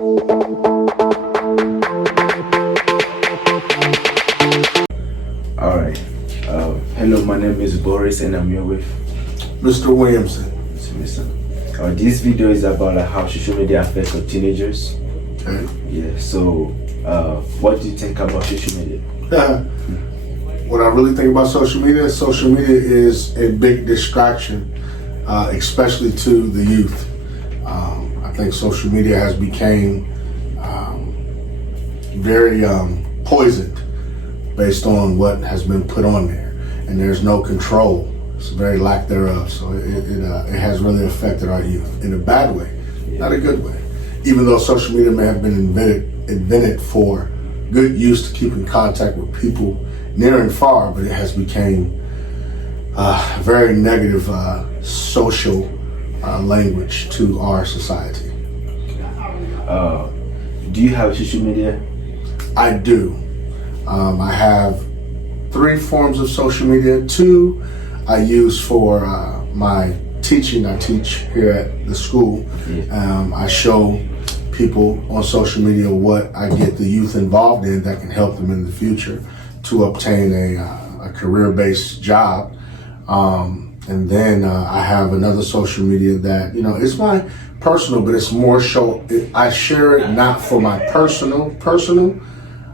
All right. Hello, my name is Boris, and I'm here with Mr. Williamson. This video is about how social media affects teenagers. Okay. Yeah. So, what do you think about social media? What I really think about social media is a big distraction, especially to the youth. I think social media has become very poisoned based on what has been put on there, and there's no control. It's very lack thereof. So it has really affected our youth in a bad way, not a good way. Even though social media may have been invented for good use to keep in contact with people near and far, but it has become very negative social language to our society. Do you have social media? I do. I have 3 forms of social media. 2 I use for my teaching. I teach here at the school. I show people on social media what I get the youth involved in that can help them in the future to obtain a career-based job. And then I have another social media that, it's my personal, but it's more so, I share it not for my personal.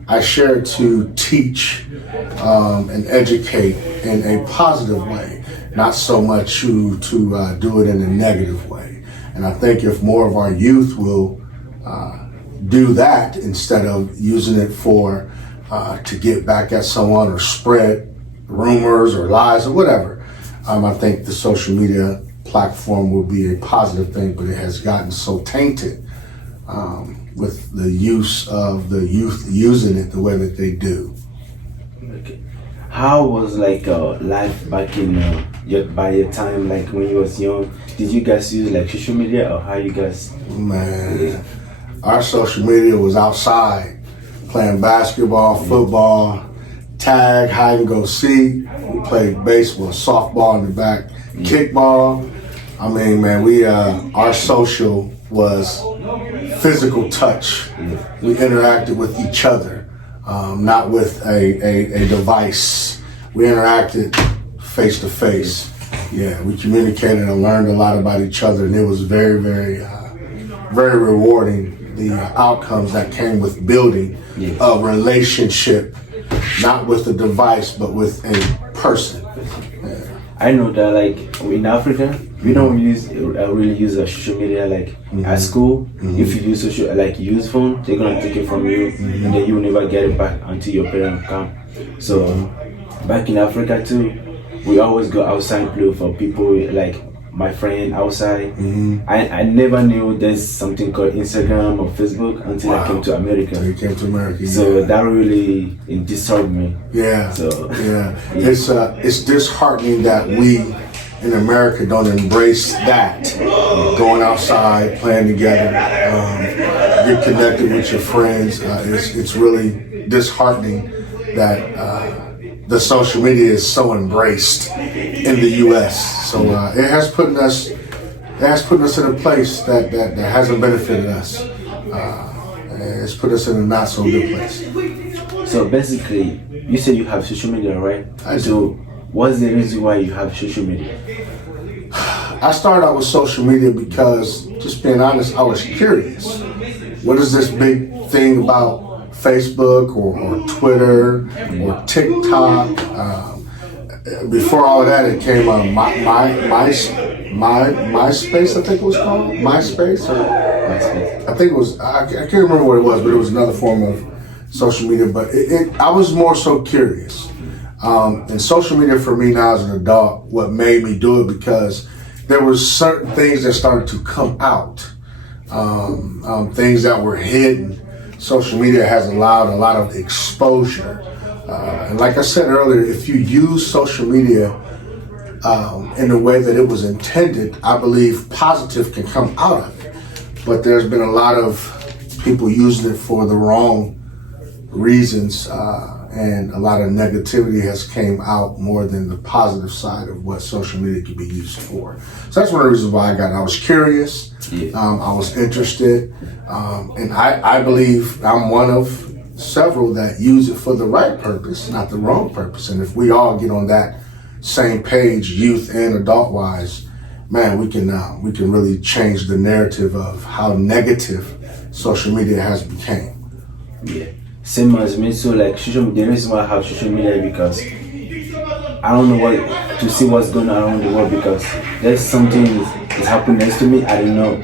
I share it to teach and educate in a positive way, not so much to do it in a negative way. And I think if more of our youth will do that instead of using it for to get back at someone or spread rumors or lies or whatever, I think the social media platform will be a positive thing, but it has gotten so tainted with the use of the youth using it the way that they do. Okay. How was life back in by your time, like when you was young? Did you guys use social media, or how you guys? Man, our social media was outside playing basketball, football, tag, hide and go seek. We played baseball, softball in the back, kickball. I mean, man, our social was physical touch. We interacted with each other, not with a device. We interacted face to face. Yeah, we communicated and learned a lot about each other, and it was very, very, very rewarding. The outcomes that came with building a relationship, not with a device, but with a person. Yeah. I know that in Africa, we don't really use social media at school. If you use use phone, they're gonna take it from you, and then you will never get it back until your parents come. So back in Africa too, we always go outside and play for people like my friend outside. I never knew there's something called Instagram or Facebook until I came to America. You came to America. So that really disturbed me. Yeah. So it's disheartening that we in America don't embrace that. Going outside, playing together, get connected with your friends. It's really disheartening that the social media is so embraced in the U.S. So it has put us in a place that hasn't benefited us. It's put us in a not so good place. So basically, you say you have social media, right? I do. So what's the reason why you have social media? I started out with social media because, just being honest, I was curious. What is this big thing about Facebook or Twitter or TikTok? Before all of that, it came MySpace, I think it was called. MySpace? I think it was, I can't remember what it was, but it was another form of social media. But I was more so curious. And social media for me now as an adult, what made me do it, because there were certain things that started to come out, things that were hidden. Social media has allowed a lot of exposure. And like I said earlier, if you use social media in the way that it was intended, I believe positive can come out of it. But there's been a lot of people using it for the wrong reasons and a lot of negativity has came out more than the positive side of what social media can be used for. So that's one of the reasons why I got it. I was curious. Yeah. I was interested. And I believe I'm one of several that use it for the right purpose, not the wrong purpose. And if we all get on that same page, youth and adult wise, man, we can really change the narrative of how negative social media has become. Yeah. Same as me. So like social media, the reason why I have social media is because I don't know what to see what's going on around the world, because there's something is happening next to me. I don't know,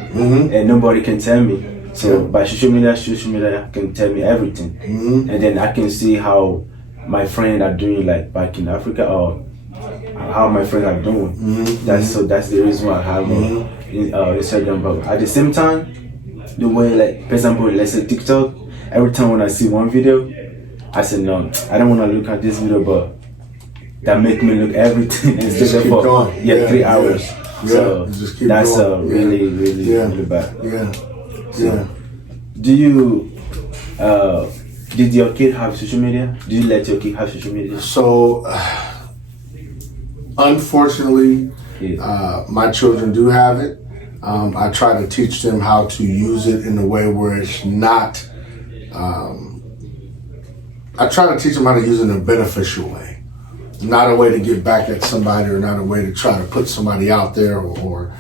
and nobody can tell me. So by social media can tell me everything, and then I can see how my friends are doing, like back in Africa, or how my friends are doing. That's the reason why I have Instagram. But at the same time, the way, like for example, let's say TikTok. Every time when I see one video, I say no, I don't want to look at this video, but that make me look everything and Just keep going. 3 hours. So just keep that's going. really bad. Yeah. Do you did your kid have social media? Did you let your kid have social media? So unfortunately, my children do have it. I try to teach them how to use it in a way where it's not. I try to teach them how to use it in a beneficial way, not a way to get back at somebody, or not a way to try to put somebody out there, or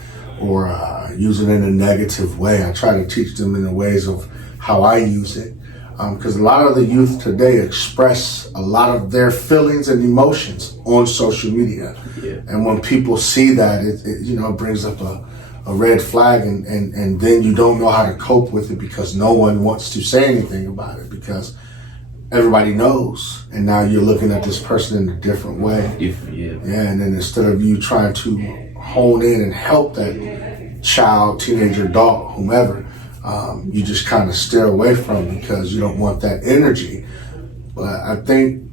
use it in a negative way. I try to teach them in the ways of how I use it, because a lot of the youth today express a lot of their feelings and emotions on social media, and when people see that, it brings up a red flag, and then you don't know how to cope with it, because no one wants to say anything about it, because everybody knows, and now you're looking at this person in a different way. And then instead of you trying to hone in and help that child, teenager, adult, whomever, you just kind of steer away from it because you don't want that energy. But I think,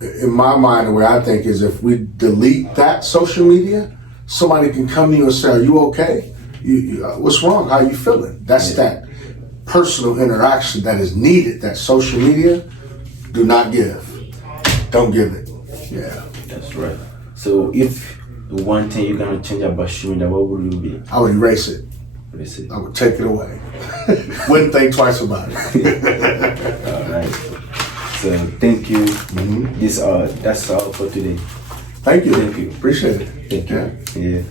in my mind, the way I think is, if we delete that social media, somebody can come to you and say, "Are you okay? What's wrong? How you feeling?" That's that personal interaction that is needed. That social media, do not give. Don't give it. Yeah. That's right. So if the one thing you're gonna change about social media, what would it be? I would erase it. Erase it. I would take it away. Wouldn't think twice about it. All right. So thank you. That's all for today. Thank you. Thank you. Appreciate it. Thank you. Yeah.